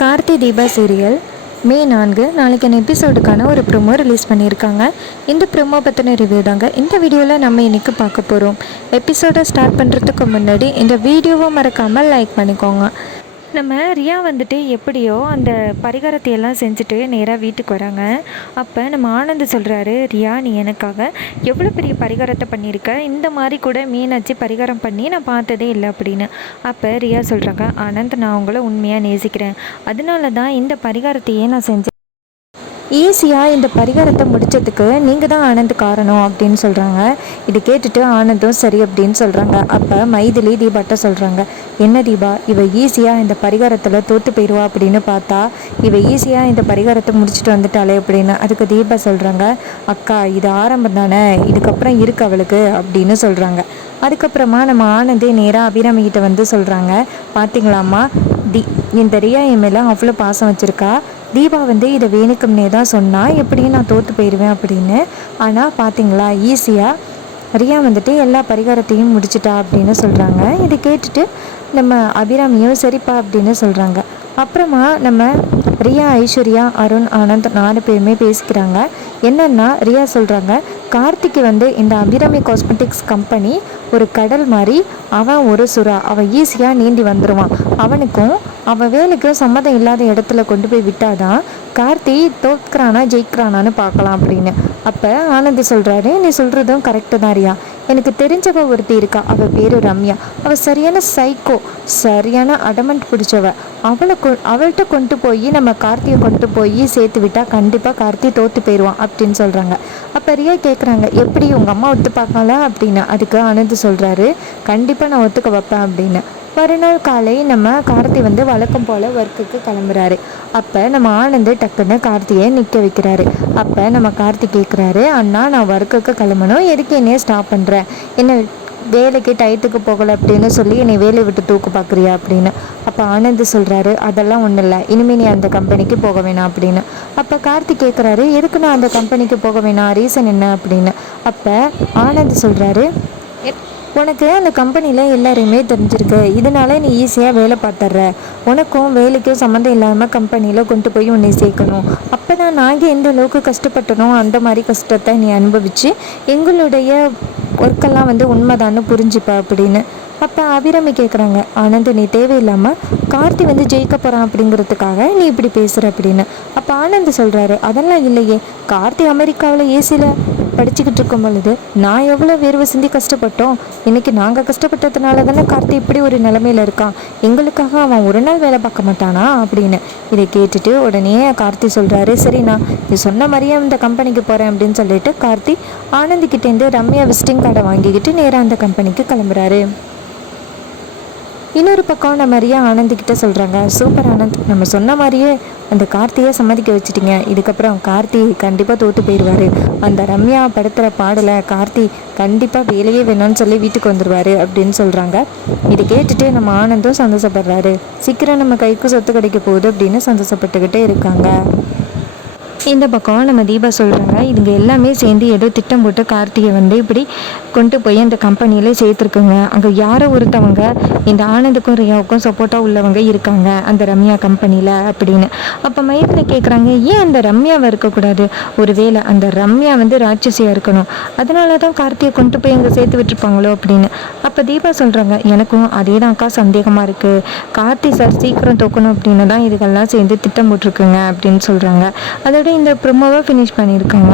Karthi Deepa serial மே நான்கு. நாளைக்கான எபிசோடுக்கான ஒரு ப்ரோமோ ரிலீஸ் பண்ணியிருக்காங்க. இந்த ப்ரோமோ பற்றின ரிவ்யூ தாங்க. இந்த வீடியோவில் நம்ம இன்றைக்கி பார்க்க போகிறோம் எபிசோடை ஸ்டார்ட் பண்ணுறதுக்கு முன்னாடி இந்த வீடியோவை மறக்காமல் லைக் பண்ணிக்கோங்க. நம்ம ரியா வந்துட்டு எப்படியோ அந்த பரிகாரத்தை எல்லாம் செஞ்சுட்டு நேராக வீட்டுக்கு வராங்க. அப்போ நம்ம ஆனந்த் சொல்கிறாரு ரியா நீ எனக்காக எவ்வளோ பெரிய பரிகாரத்தை பண்ணியிருக்க? இந்த மாதிரி கூட மீனாட்சி பரிகாரம் பண்ணி நான் பார்த்ததே இல்லை அப்படின்னு. அப்போ ரியா சொல்கிறாங்க ஆனந்த் நான் உங்களை உண்மையாக நேசிக்கிறேன். அதனால தான் இந்த பரிகாரத்தையே நான் செஞ்சேன் ஈஸியாக இந்த பரிகாரத்தை முடித்ததுக்கு நீங்கள் தான் ஆனந்த் காரணம் அப்படின்னு சொல்கிறாங்க இது கேட்டுட்டு ஆனந்தும் சரி அப்படின்னு சொல்கிறாங்க அப்போ மைதிலி தீபாட்ட சொல்கிறாங்க என்ன தீபா இவ ஈஸியாக இந்த பரிகாரத்தில் தோற்று போயிடுவா அப்படின்னு பார்த்தா இவ ஈஸியாக இந்த பரிகாரத்தை முடிச்சுட்டு வந்துட்டாளே அப்படின்னு அதுக்கு தீபா சொல்கிறாங்க அக்கா இது ஆரம்பம் தானே இதுக்கப்புறம் இருக்கு அவளுக்கு அப்படின்னு சொல்கிறாங்க அதுக்கப்புறமா நம்ம ஆனந்தே நேராக அபிராமிகிட்ட வந்து சொல்கிறாங்க பார்த்தீங்களாம்மா தி இந்த ரியா என் மேலே அவ்வளோ பாசம் வச்சுருக்கா? தீபா வந்து இதை வேணுக்கும்னே தான் சொன்னால் எப்படியும் நான் தோற்று போயிடுவேன் அப்படின்னு. ஆனால் பார்த்தீங்களா ஈஸியாக ரியா வந்துட்டு எல்லா பரிகாரத்தையும் முடிச்சிட்டா அப்படின்னு சொல்கிறாங்க இதை கேட்டுட்டு நம்ம அபிராமியும் சரிப்பா அப்படின்னு சொல்கிறாங்க அப்புறமா நம்ம ரியா ஐஸ்வர்யா அருண் ஆனந்த் நாலு பேருமே பேசிக்கிறாங்க. என்னென்னா ரியா சொல்கிறாங்க கார்த்திக்கு வந்து இந்த அபிராமி காஸ்மெட்டிக்ஸ் கம்பெனி ஒரு கடல் மாதிரி அவன் ஒரு சுறா அவன் ஈஸியாக நீந்தி வந்துடுவான் அவனுக்கும் அவன் வேலைக்கு சம்மதம் இல்லாத இடத்துல கொண்டு போய் விட்டாதான் கார்த்தி தோற்கிறானா ஜெயிக்கிறானான்னு பார்க்கலாம் அப்படின்னு. அப்போ ஆனந்தி சொல்கிறாரு நீ சொல்கிறதும் கரெக்டு தான் ரியா. எனக்கு தெரிஞ்சவ ஒருத்தி இருக்கா. அவள் பேர் ரம்யா. அவள் சரியான சைக்கோ சரியான அடமெண்ட் பிடிச்சவ. அவளை கொ அவள்கிட்ட கொண்டு போய் நம்ம கார்த்தியை கொண்டு போய் சேர்த்து விட்டால் கண்டிப்பாக கார்த்தி தோற்று போயிடுவான் அப்படின்னு சொல்கிறாங்க அப்போ ரியா கேட்குறாங்க எப்படி உங்கள் அம்மா ஒத்து பார்க்கல அப்படின்னு. அதுக்கு ஆனந்த் சொல்கிறாரு கண்டிப்பாக நான் ஒத்துக்க வைப்பேன் அப்படின்னு. மறுநாள் காலை நம்ம கார்த்தி வந்து வழக்கம் போல் ஒர்க்குக்கு கிளம்புறாரு. அப்போ நம்ம ஆனந்து டக்குன்னு கார்த்தியை நிற்க வைக்கிறாரு. அப்போ நம்ம கார்த்தி கேட்குறாரு அண்ணா நான் ஒர்க்குக்கு கிளம்பணும். எதுக்கு என்னையே ஸ்டாப் பண்ணுறேன் என்ன வேலைக்கு டயத்துக்கு போகலை அப்படின்னு சொல்லி என்னை வேலையை விட்டு தூக்கு பார்க்குறியா அப்படின்னு. அப்போ ஆனந்த் சொல்கிறாரு அதெல்லாம் ஒன்றும் இல்லை. இனிமேல் நீ அந்த கம்பெனிக்கு போக வேணாம் அப்படின்னு. அப்போ கார்த்தி கேட்குறாரு எதுக்கு நான் அந்த கம்பெனிக்கு போக வேணாம்? ரீசன் என்ன? அப்படின்னு. அப்போ ஆனந்த் சொல்கிறாரு உனக்கு அந்த கம்பெனியில் எல்லாரையுமே தெரிஞ்சிருக்கு. இதனால நீ ஈஸியாக வேலை பார்த்துட்ற. உனக்கும் வேலைக்கும் சம்மந்தம் இல்லாமல் கம்பெனியில் கொண்டு போய் உன்னை சேர்க்கணும். அப்போ தான் நாங்கள் எந்த அளவுக்கு கஷ்டப்பட்டனோ அந்த மாதிரி கஷ்டத்தை நீ அனுபவித்து எங்களுடைய ஒர்க்கெல்லாம் வந்து உண்மைதான்னு புரிஞ்சுப்ப அப்படின்னு. அப்போ அபிராமி கேட்குறாங்க ஆனந்த் நீ தேவையில்லாமல் கார்த்தி வந்து ஜெயிக்க போகிறான் அப்படிங்கிறதுக்காக நீ இப்படி பேசுகிற அப்படின்னு. அப்போ ஆனந்த் சொல்கிறாரு அதெல்லாம் இல்லையே கார்த்தி அமெரிக்காவில் ஏசியில் படிச்சுக்கிட்டு இருக்கும் பொழுது நான் எவ்வளோ வேர்வை சிந்தி கஷ்டப்பட்டோம். இன்றைக்கி நாங்கள் கஷ்டப்பட்டதுனால தானே கார்த்தி இப்படி ஒரு நிலமையில இருக்கான். எங்களுக்காக அவன் ஒரு நாள் வேலை பார்க்க மாட்டானா? அப்படின்னு. இதை கேட்டுட்டு உடனே கார்த்தி சொல்கிறாரு சரி நான் நீ சொன்ன மாதிரியே இந்த கம்பெனிக்கு போகிறேன் அப்படின்னு சொல்லிட்டு கார்த்தி ஆனந்திக்கிட்டேருந்து ரம்யா விசிட்டிங் கார்டை வாங்கிக்கிட்டு நேராக அந்த கம்பெனிக்கு கிளம்புறாரு. இன்னொரு பக்கம் நம்ம ரியா ஆனந்த்கிட்ட சொல்கிறாங்க சூப்பர் ஆனந்த் நம்ம சொன்ன மாதிரியே அந்த கார்த்தியை சம்மதிக்க வச்சுட்டீங்க. இதுக்கப்புறம் கார்த்தி கண்டிப்பாக தோற்று போயிடுவார். அந்த ரம்யா படுத்துகிற பாடலை கார்த்தி கண்டிப்பாக வேலையே வேணும்னு சொல்லி வீட்டுக்கு வந்துடுவார் அப்படின்னு சொல்கிறாங்க இதை கேட்டுட்டு நம்ம ஆனந்தும் சந்தோஷப்படுறாரு. சீக்கிரம் நம்ம கைக்கு சொத்து கிடைக்க போகுது அப்படின்னு சந்தோஷப்பட்டுக்கிட்டே இருக்காங்க. இந்த பக்கம் நம்ம தீபா சொல்கிறாங்க இதுங்க எல்லாமே சேர்ந்து ஏதோ திட்டம் போட்டு கார்த்திகை வந்து இப்படி கொண்டு போய் அந்த கம்பெனியில் சேர்த்துருக்குங்க. அங்கே யாரோ ஒருத்தவங்க இந்த ஆனந்துக்கும் ரியாவுக்கும் சப்போர்ட்டாக உள்ளவங்க இருக்காங்க அந்த ரம்யா கம்பெனியில் அப்படின்னு. அப்போ மயிரில் கேட்குறாங்க ஏன் அந்த ரம்யாவை இருக்கக்கூடாது? ஒருவேளை அந்த ரம்யா வந்து ராட்சசியாக இருக்கணும். அதனால தான் கார்த்திகை கொண்டு போய் அங்கே சேர்த்து விட்டுருப்பாங்களோ அப்படின்னு. அப்போ தீபா சொல்கிறாங்க எனக்கும் அதே தான்க்கா சந்தேகமாக இருக்குது கார்த்தி சார் சீக்கிரம் தோக்கணும் அப்படின்னு தான் இதுகள்லாம் சேர்ந்து திட்டம் போட்டிருக்குங்க அப்படின்னு சொல்கிறாங்க அதோட இந்த ப்ரொமோவை ஃபினிஷ் பண்ணியிருக்காங்க.